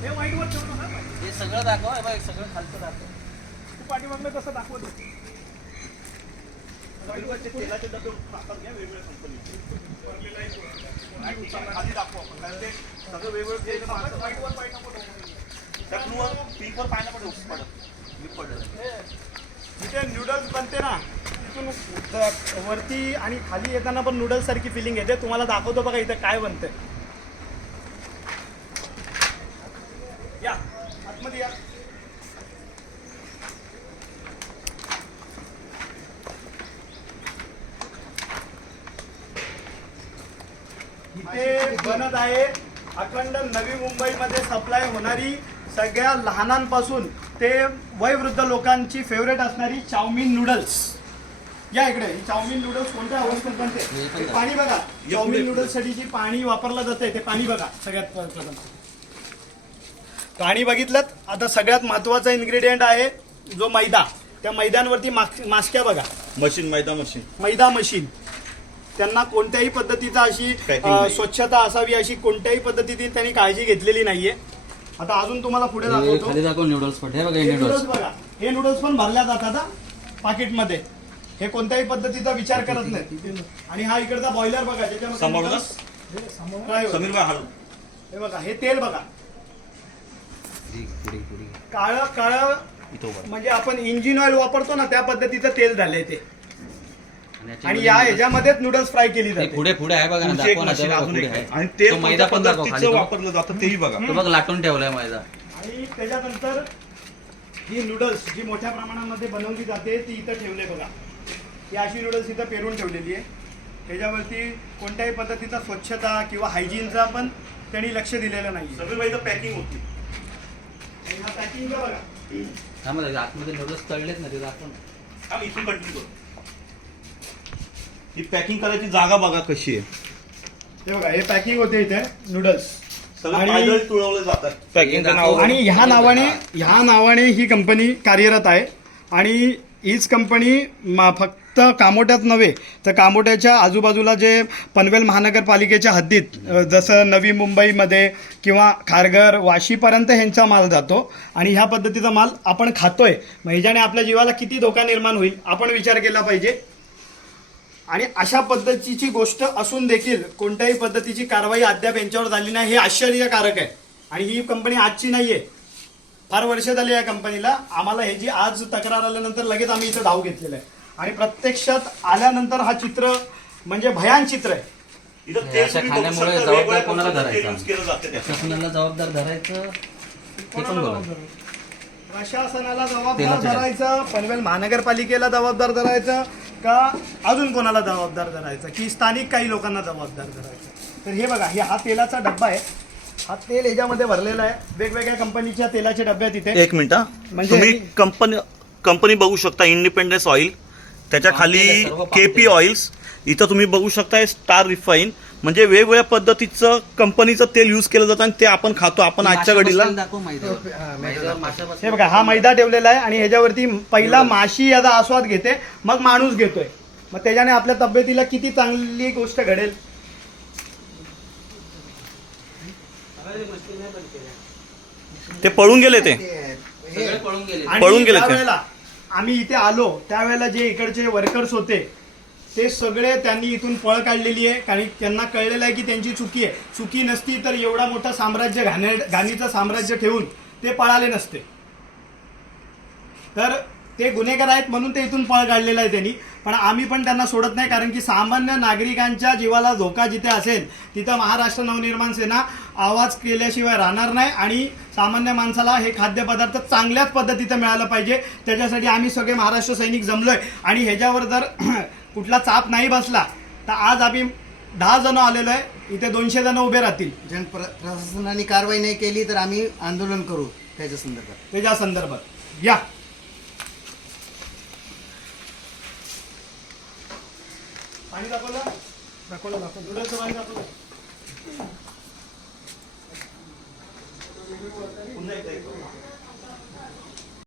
हे हे सगळं दाखव हे बघ सगळं खालचं दाखव तू पाठीमागलं कसं दाखवत तेलाचे डबे घ्या वेगवेगळ्या कंपनीचे खाली दाखवू आपण कारण ते सगळं वेगवेगळं वाईटवर पाहिजे नको. त्या ब्लूवर पिंकवर पण उस पडत मी पडलं जिथे नूडल्स बनते ना तिथून वरती आणि खाली येताना पण नूडल्स सारखी फिलिंग येते. तुम्हाला दाखवतो बघा इथं काय बनतंय. या आतमध्ये या. इथे बनत आहे अखंड नवी मुंबईमध्ये सप्लाय होणारी सगळ्या लहानांपासून ते वयवृद्ध लोकांची फेवरेट असणारी चाऊमिन नूडल्स या इकडे ही चाऊमिन नूडल्स कोणत्या अवस्थेत बनते? हे पण बघा. चाऊमिन नूडल्ससाठी जी पाणी वापरलं जाते ते पाणी बघा. सगळ्यात प्रथम. पाणी बघितलं आता सगळ्यात महत्त्वाचा इन्ग्रेडियंट आहे जो मैदा. त्या मैद्यांवरती मास- मास्क्या बघा. मशीन मैदा मशीन. मैदा मशीन. त्यांना कोणत्याही पद्धतीचा अशी. स्वच्छता असावी अशी कोणत्याही पद्धतीची त्यांनी काळजी घेतलेली नाहीये. आता अजून तुम्हाला पुढे दाखवतो. नूडल्स हे बघा हे नूडल्स नूडल्स बघा. हे नूडल्स पण भरल्या जातात पाकिटमध्ये. हे कोणत्याही पद्धतीचा विचार करत नाही आणि हा इकडचा बॉयलर बघा noodles- हे? समीर हे बघा हे तेल बघा. काळं काळं म्हणजे आपण इंजिन ऑइल वापरतो ना त्या पद्धतीचं तेल झालंय ते. आणि या ह्याच्यामध्येच नूडल्स फ्राय केली हे जाते पुढे पुढे आहे बघा. आणि तेल तो मैदा पण. वापरलं जातं तेही बघा. तो बघ लाटून ठेवलाय मैदा. आणि त्याच्यानंतर ही नूडल्स जी मोठ्या प्रमाणामध्ये बनवली जाते ती इथं ठेवले बघा. ही अशी नूडल्स इथं पेरून ठेवलेली आहे. त्याच्यावरती कोणत्याही पद्धतीचा स्वच्छता किंवा हायजीनचा पण त्यांनी लक्ष दिलेलं नाही समीर भाई पॅकिंग होती. आणि हा पॅकिंगचा बघा. त्यामध्ये आतमध्ये नूडल्स तळलेत ना ते. हा इथून कंटिन्यू करू. ही पॅकिंग करायची जागा बघा कशी आहे. हे बघा हे पॅकिंग होते इथे नूडल्स सगळं आणि- पायदळ तुळवले जातात. पॅकिंगचं नाव आणि ह्या नावाने ह्या नावाने ही कंपनी कार्यरत आहे. आणि हीच कंपनी मा- फक्त कामोट्यात नव्हे तर कामोट्याच्या आजूबाजूला जे पनवेल महानगरपालिकेच्या हद्दीत जसं नवी मुंबईमध्ये किंवा खारघर वाशीपर्यंत ह्यांचा माल जातो आणि ह्या पद्धतीचा माल आपण खातोय मग ह्याच्याने आपल्या जीवाला किती धोका निर्माण होईल आपण विचार केला पाहिजे. आणि अशा पद्धतीची गोष्ट असून देखील कोणत्याही पद्धतीची कारवाई अद्याप यांच्यावर झाली नाही हे आश्चर्यकारक आहे. आणि ही कंपनी आजची नाही आहे फार वर्ष झाली या कंपनीला. आम्हाला ह्याची आज तक्रार आल्यानंतर लगेच आम्ही इथं धाव घेतलेलं आहे. आणि प्रत्यक्षात आल्यानंतर हा चित्र म्हणजे भयान चित्र आहे. इथं तेल अशा तुम्ही बघू खाण्यामुळे शकता, जबाबदार वेगवेगळ्या कोणाला प्रकारचं तेल धरायचं? use केलं जातं त्यात. शासनाला जबाबदार धरायचं? ते पण बोला. प्रशासनाला जबाबदार? धरायचं. पनवेल महानगरपालिकेला जबाबदार धरायचं. का अजून कोणाला जबाबदार धरायचं? की स्थानिक काही लोकांना जबाबदार धरायचं? तर हे बघा हे हा तेलाचा डब्बा आहे. हा तेल याच्यामध्ये भरलेला आहे. वेगवेगळ्या कंपनीच्या तेलाचे डबे आहेत इथे. एक मिनिट हा. म्हणजे- तुम्ही कंपनी कंपनी बघू शकता इंडिपेंडन्स ऑइल त्याच्याखाली तेल आहे. ऑइल्स इथं तुम्ही बघू शकता स्टार रिफाईन म्हणजे वेगवेगळ्या पद्धतीचं कंपनीचं तेल यूज केलं जातं आणि ते आपण खातो. आपण आजच्या घडीला. हे बघा हा मैदा ठेवलेला आहे आणि ह्याच्यावरती पहिला माशी याचा आस्वाद घेते मग माणूस घेतोय. मग त्याच्याने आपल्या तब्येतीला किती चांगली गोष्ट घडेल. ते पळून गेले ते. सगळे पळून गेले. आम्ही इथे आलो त्यावेळेला जे इकडचे वर्कर्स होते ते सगळे त्यांनी इथून पळ काढलेली आहे. कारण त्यांना कळलेलं आहे की त्यांची चुकी आहे. चुकी नसती तर एवढा मोठा साम्राज्य घाणे घाणीचं साम्राज्य ठेवून ते पळाले नसते. तर ते गुन्हेगार आहेत म्हणून ते इथून पळ काढलेलं आहे त्यांनी. पण आम्ही पण त्यांना सोडत नाही कारण की सामान्य नागरिकांच्या जीवाला धोका जिथे असेल तिथं महाराष्ट्र नवनिर्माण सेना आवाज केल्याशिवाय राहणार नाही आणि सामान्य माणसाला हे खाद्यपदार्थ चांगल्याच पद्धतीचं मिळालं पाहिजे. त्याच्यासाठी आम्ही सगळे महाराष्ट्र सैनिक जमलोय. आणि ह्याच्यावर जर कुठला चाप नाही बसला तर आज आम्ही दहा जण आलेलो आहे. इथे दोनशे जण उभे राहतील. जन प्र- प्रशासनाने कारवाई नाही केली तर आम्ही आंदोलन करू त्याच्या संदर्भात. त्याच्या संदर्भात. या. पाणी दाखवलं? दाखवलं दाखवलं. दुधाचं पाणी दाखवलं. पुन्हा एकदा.